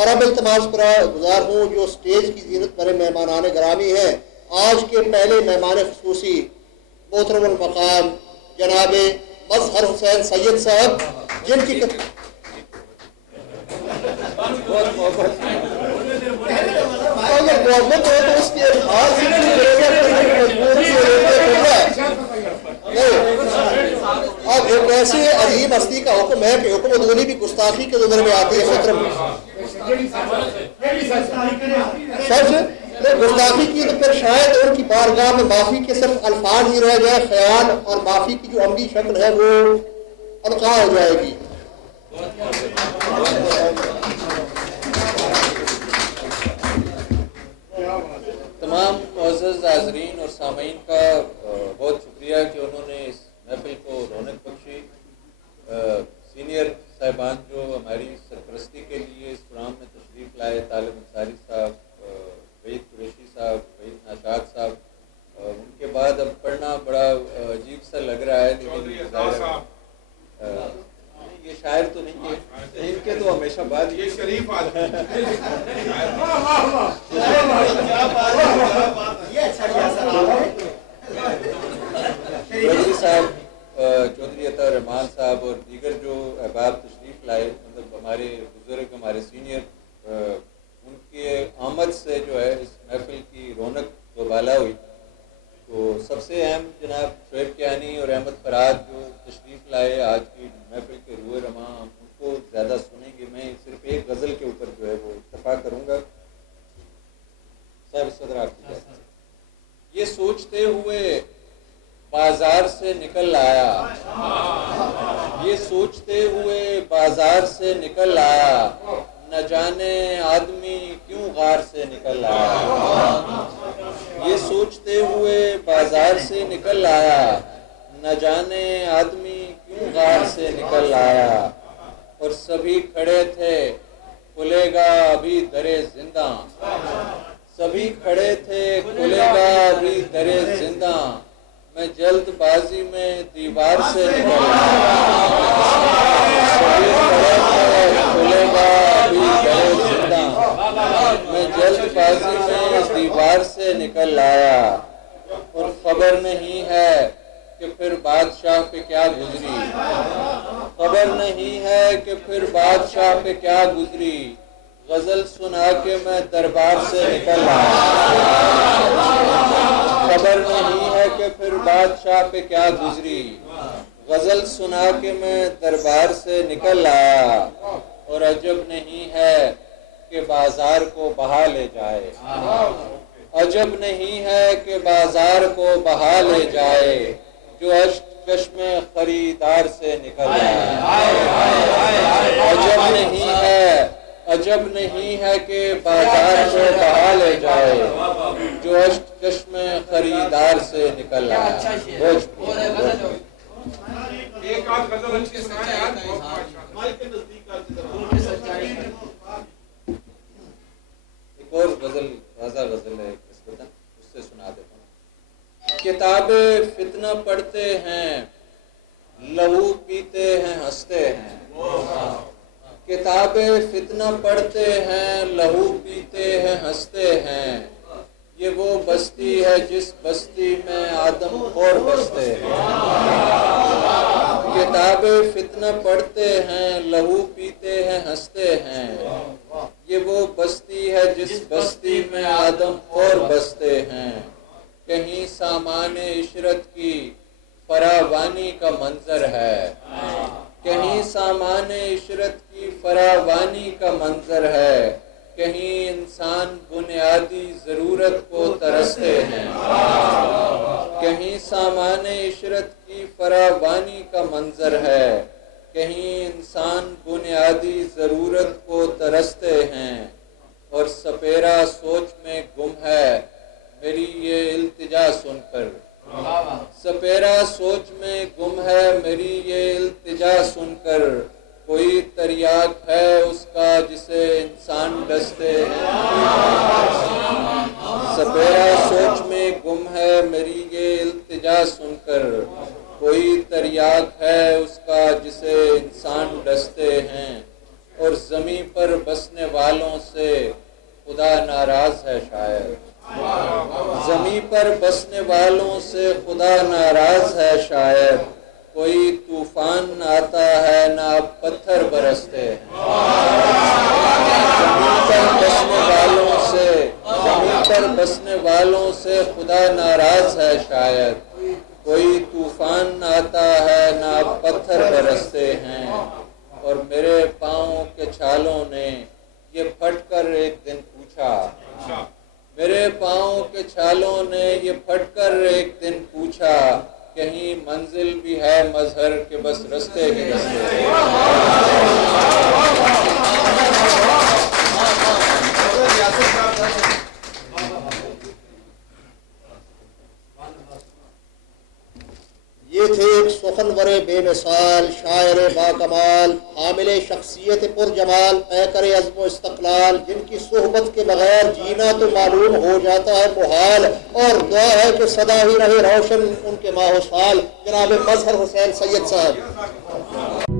اور اب التماس گزار ہوں جو اسٹیج کی زینت پر مہمانان گرامی ہیں، آج کے پہلے مہمان خصوصی محترم المقام جناب مظہر حسین سید صاحب، جن کی محبت ہے تو اس کے اب ایک ایسی عظیم ہستی کا حکم ہے کہ حکم ادونی بھی گستاخی کے زمرے میں آتی ہے محترم۔ گستاخی کی تو پھر شاید ان کی بارگاہ میں معافی کے صرف الفاظ ہی رہ جائے، خیال اور معافی کی جو عملی شکل ہے وہ القاع ہو جائے گی۔ تمام معزز حاضرین اور سامعین کا بہت شکریہ کہ انہوں نے اس محفل کو رونق بخشی۔ سینئر صاحبان جو ہماری سرپرستی کے لیے اس پروگرام میں تشریف لائے، طالب انصاری صاحب، وحید قریشی صاحب، وحید ناشاد صاحب، ان کے بعد اب پڑھنا بڑا عجیب سا لگ رہا ہے، لیکن یہ شاعر تو نہیں ہے، ان کے تو ہمیشہ بعد یہ شریف چودھری صاحب، چودھری عطا الرحمان صاحب اور دیگر جو احباب تشریف لائے، مطلب ہمارے بزرگ، ہمارے سینئر، ان کے آمد سے جو ہے اس محفل کی رونق دوبالا ہوئی۔ تو سب سے اہم جناب شعیب کیانی اور احمد فراد جو تشریف لائے آج کی محفل کے روئے رواں، ہم ان کو زیادہ سنیں گے۔ میں صرف ایک غزل کے اوپر جو ہے وہ اتفاق کروں گا۔ صاحب صدر آپ کی بات، یہ سوچتے ہوئے بازار سے نکل آیا، یہ سوچتے ہوئے بازار سے نکل آیا، نہ جانے آدمی کیوں غار سے نکل آیا۔ یہ سوچتے ہوئے بازار سے نکل آیا، نہ جانے آدمی کیوں غار سے نکل آیا، اور سبھی کھڑے تھے کھلے گا ابھی درے زنداں، سبھی کھڑے تھے کھلے گا ابھی درے زنداں، میں جلد بازی میں دیوار سے نکل آیا، سبھی کھڑے تھے کھلے گا ابھی درے زنداں، میں جلد بازی میں دیوار سے نکل آیا، اور خبر نہیں ہے کہ پھر بادشاہ پہ کیا گزری، خبر نہیں ہے کہ پھر بادشاہ پہ کیا گزری، غزل سنا کے میں دربار سے نکل آیا، خبر نہیں ہے کہ پھر بادشاہ پہ کیا گزری، غزل سنا کے میں دربار سے نکل آیا، اور عجب نہیں ہے کہ بازار کو بہا لے جائے، عجب نہیں ہے کہ بازار کو بہا لے جائے، جو اشک چشم خریدار سے نکل آئے، عجب نہیں ہے، عجب نہیں ہے کہ بازار کو بہا لے جائے، جو اشک چشم خریدار سے نکل آیا۔ ایک آدھ غزل اچھی سنائے یار، ایک اور غزل، تازہ غزل ہے نسبتاً، اس سے سنا دیتا ہوں۔ کتاب فتنہ پڑھتے ہیں، لہو پیتے ہیں، ہنستے ہیں، کتاب فتنہ پڑھتے ہیں، لہو پیتے ہیں، ہنستے ہیں، یہ وہ بستی ہے جس بستی میں آدم خور بستے ہیں، کتاب فتنہ پڑھتے ہیں، لہو پیتے ہیں، ہنستے ہیں، یہ وہ بستی ہے جس بستی میں آدم خور بستے ہیں، کہیں سامان عشرت کی فراوانی کا منظر ہے، کہیں سامان عشرت کی فراوانی کا منظر ہے، کہیں انسان بنیادی ضرورت کو ترستے ہیں، کہیں سامان عشرت کی فراوانی کا منظر ہے، کہیں انسان بنیادی ضرورت کو ترستے ہیں، اور سپیرا سوچ میں گم ہے میری یہ التجا سن کر، سپیرا سوچ میں گم ہے میری یہ التجا سن کر، کوئی تریاک ہے اس کا جسے انسان ڈستے ہیں، سپیرا سوچ میں گم ہے میری یہ التجا سن کر، کوئی تریاک ہے اس کا جسے انسان ڈستے ہیں، اور زمین پر بسنے والے والوں سے خدا ناراض ہے شاید، زمیں پر بسنے والوں سے خدا ناراض ہے شاید، کوئی طوفان آتا ہے نہ پتھر برستے ہیں، زمین پر بسنے والوں سے خدا ناراض ہے شاید، کوئی طوفان آتا ہے نہ پتھر برستے ہیں، اور میرے پاؤں کے چھالوں نے یہ پھٹ کر ایک دن پوچھا، میرے پاؤں کے چھالوں نے یہ پھٹ کر ایک دن پوچھا، کہیں منزل بھی ہے مظہر کے بس رستے ہی رستے۔ یہ تھے ایک سخنور بے مثال، شاعر باکمال، حامل شخصیت پر جمال، پیکر عزم و استقلال، جن کی صحبت کے بغیر جینا تو معلوم ہو جاتا ہے محال، اور دعا ہے کہ سدا ہی رہے روشن ان کے ماہ و سال، جناب مظہر حسین سید صاحب۔